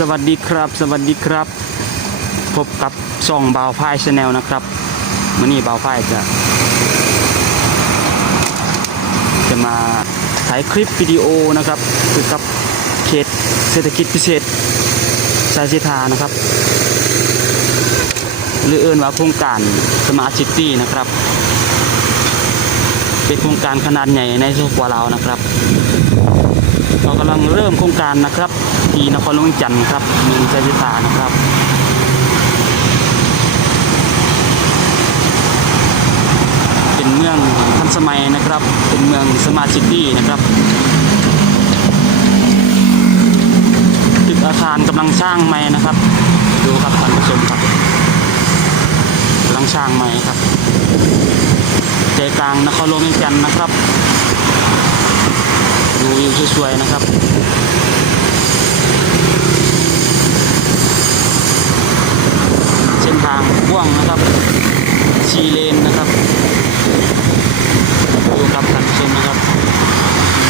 สวัสดีครับ สวัสดีครับ พบกับช่องบ่าวพายชาแนลนะครับมื่อนี้บ่าวพายจะ จะมาถ่ายคลิปวิดีโอนะครับเกี่ยวกับเขตเศรษฐกิจพิเศษสายสิทานะครับ หรือเอินว่าโครงการสมาร์ทซิตี้นะครับ เป็นโครงการขนาดใหญ่ในสปปลาวนะครับ เรากำลังเริ่มโครงการนะครับ ทีนครหลวงจันทร์ครับเมืองชัยตานะครับเป็นเมืองทันสมัยนะครับ เป็นเมืองสมาร์ทซิตี้นะครับตึกอาคารกำลังสร้างใหม่นะครับ ดูครับท่านผู้ชมครับกำลังสร้างใหม่ครับใจกลางนครหลวงจันทร์นะครับดูวิวสวยๆนะครับ เส้น กว้างนะครับชีเลนนะครับดูกับท่านผู้ชมนะครับ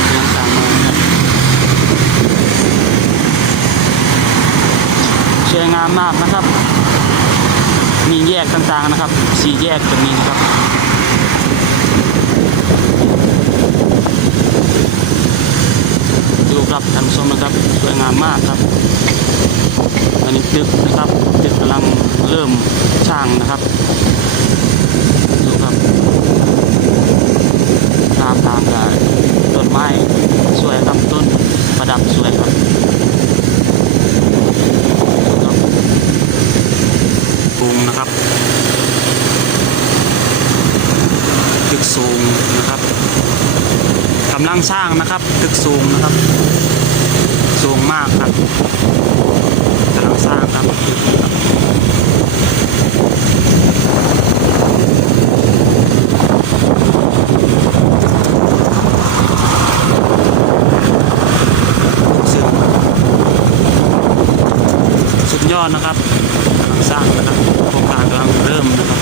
เรื่องสามโมงครับสวยงามมากนะครับ มีแยกต่างๆนะครับสี่แยกจะมีนะครับดูครับท่านผู้ชมนะครับสวยงามมากครับอันนี้ตึกนะครับตึกกำลังเริ่ม สร้างนะครับดูครับตามตามกับต้นไม้สวยครับต้นประดับสวยครับดูครับสูงนะครับตึกสูงนะครับกำลังสร้างนะครับตึกสูงนะครับ สูงมากครับกำลังสร้างครับซึ่งสุด ยอดนะครับกำลังสร้างนะครับโครงการกำลังเริ่มนะครับ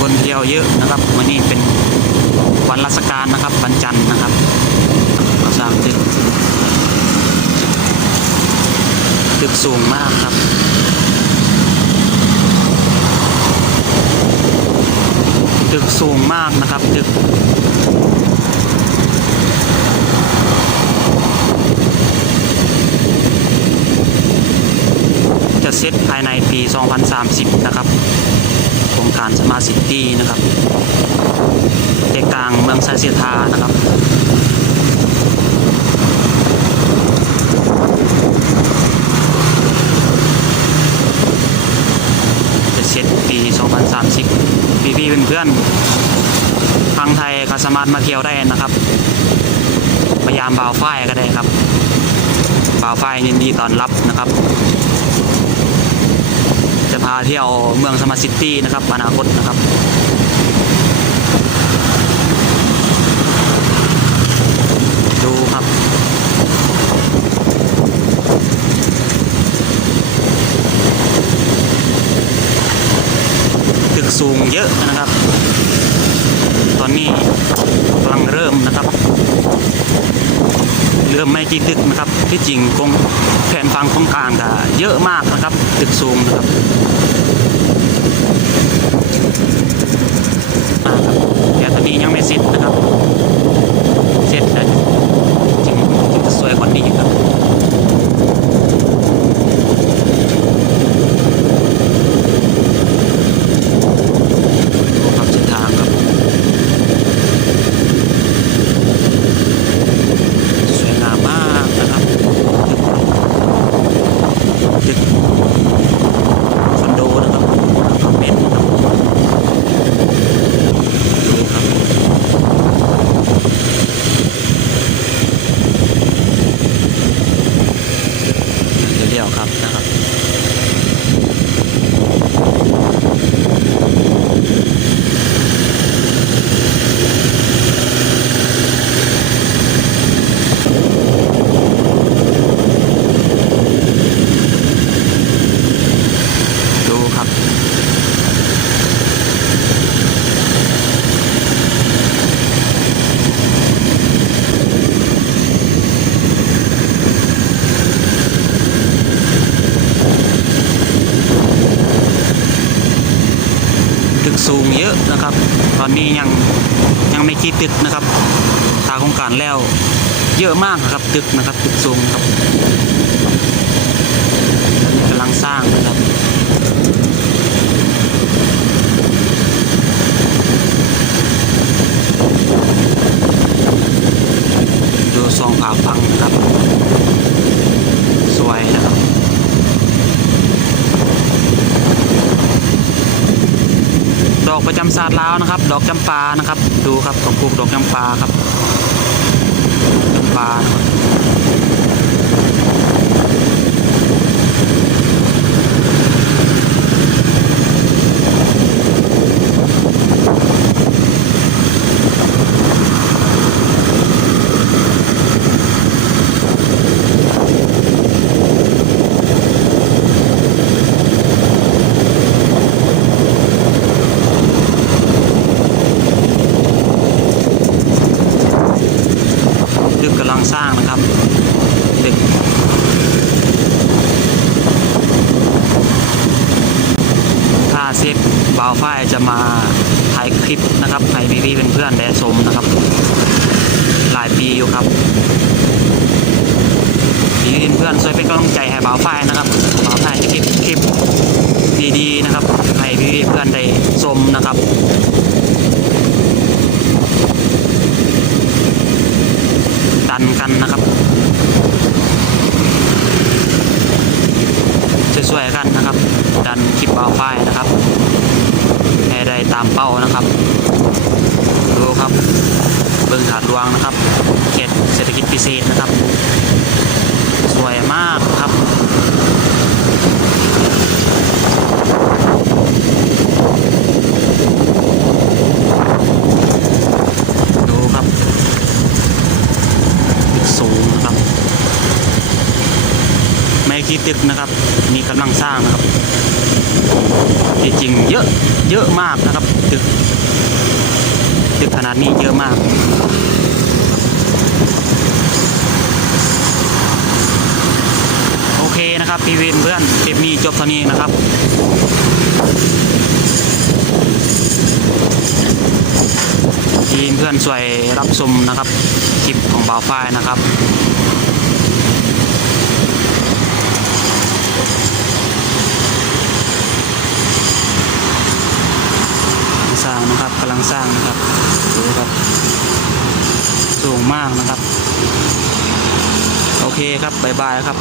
คนเที่ยวเยอะนะครับวันนี้เป็นวันราชการนะครับวันจันทร์นะครับเราสร้างตึกตึกสูงมากครับตึกสูงมากนะครับตึกจะเสร็จภายในปี 2030 นะครับโครงการสมาร์ทซิตี้นะครับใจกลางเมืองไซเซียทานะครับจะเสร็จปี 2030 พี่พี่เพื่อนๆทางไทยก็สามารถมาเที่ยวได้นะครับพยายามบ่าวฝ้ายก็ได้ครับบ่าวฝ้ายยินดีต้อนรับนะครับ พาเที่ยวเมืองสมาร์ทซิตี้นะครับอนาคตนะครับดูครับตึกสูงเยอะนะครับ ตอนนี้กำลังเริ่มนะครับ กี่ตึกนะครับ ที่จริงคงแผนฟังตรงกลางก็เยอะมากนะครับ ตึกสูงนะครับอ่าครับแต่ตอนนี้ยังไม่เสร็จนะครับ เสร็จแล้วจึงจึงจะสวยกว่านี้ครับดูครับเส้นทางครับ สวยงามมากนะครับตึกคอนโดนะครับอพาร์ตเมนต์นะครับดูครับ นะครับ ตอนนี้ยังยังไม่คิดตึกนะครับทางโครงการแล้ว เยอะมากนะครับตึกนะครับตึกสูงครับกำลังสร้างนะครับ ดูสองผาฟังนะครับ สวยนะครับ ดอกประจำศาสตร์ลาวนะครับ ดอกจำปานะครับ ดูครับผมปลูกดอกจำปาครับจำปานะครับตึกกำลังสร้างนะครับตึกถ้าเซฟบาวไฟจะมาถ่ายคลิปนะครับให้พี่ๆเป็นเพื่อนได้ชมนะครับ หลายปีอยู่ครับพี่ๆเพื่อนช่วยเป็นกำลังใจให้บาวไฟนะครับบาวไฟจะคลิปคลิปดีๆนะครับให้พี่ๆเพื่อนได้ชมนะครับดันกันนะครับช่วยๆกันนะครับ ดันคลิปเอาป้ายนะครับให้ได้ตามเป้านะครับ ดูครับ เบิ้งถาดรวงนะครับ เขตเศรษฐกิจพิเศษนะครับ สวยมากครับ ดูครับตึกสูงนะครับ ไม่ตึกนะครับ มีกำลังสร้างนะครับที่จริงเยอะเยอะมากนะครับตึกตึกขนาดนี้เยอะมากโอเคนะครับพี่วินเพื่อนคลิปนี้จบเท่านี้นะครับทีมเพื่อนช่วยรับชมนะครับคลิปของบ่าวฝ้ายนะครับ สร้างนะครับกำลัง สร้างนะครับดูครับ สูงมากนะครับ โอเคครับบายบายครับ